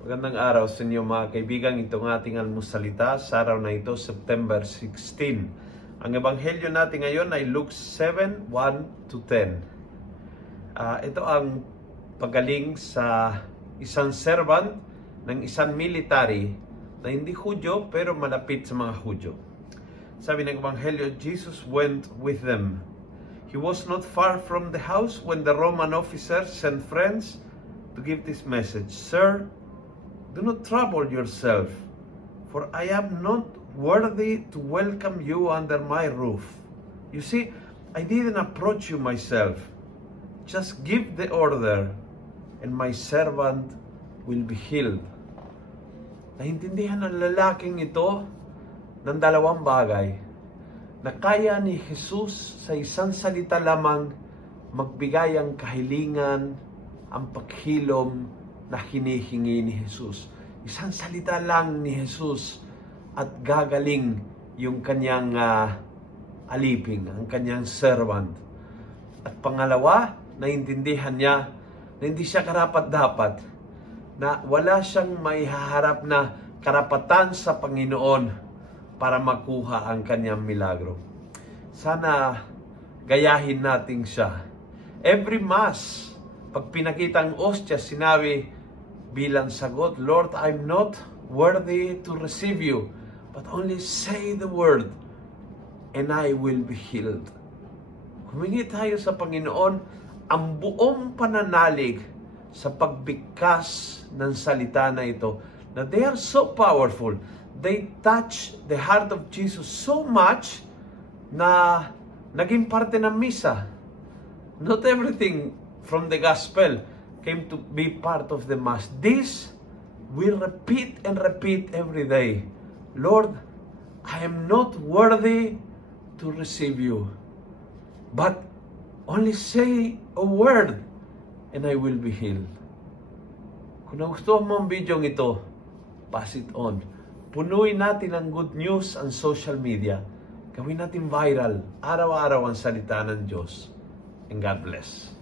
Magandang araw sa inyo mga kaibigan. Itong ating almusalita sa araw na ito, September 16. Ang ebanghelyo natin ngayon ay Luke 7:1-10. Ito ang pagaling sa isang servant ng isang military na hindi Hudyo pero malapit sa mga Hudyo. Sabi ng ebanghelyo, Jesus went with them. He was not far from the house when the Roman officer sent friends to give this message. Sir, do not trouble yourself, for I am not worthy to welcome you under my roof. You see, I didn't approach you myself. Just give the order, and my servant will be healed. Naintindihan ng lalaking ito ng dalawang bagay, na kaya ni Jesus sa isang salita lamang magbigay ang kahilingan, ang paghilom na hinihingi ni Jesus. Isang salita lang ni Jesus at gagaling yung kanyang aliping, ang kanyang servant. At pangalawa, naintindihan niya na hindi siya karapat-dapat, na wala siyang maihaharap na karapatan sa Panginoon para makuha ang kanyang milagro. Sana gayahin natin siya. Every Mass, pag pinakita ang ostya, sinabi bilang sagot, Lord, I'm not worthy to receive you, but only say the word, and I will be healed. Humingi tayo sa Panginoon ang buong pananalig sa pagbigkas ng salita na ito, na they are so powerful. They touch the heart of Jesus so much na naging parte ng misa. Not everything from the gospel came to be part of the Mass. This we repeat and repeat every day. Lord, I am not worthy to receive you, but only say a word and I will be healed. Kung nagustuhan mo ang video ito, pass it on. Punuin natin ang good news ang social media. Gawin natin viral, araw-araw ang salita ng Diyos. And God bless.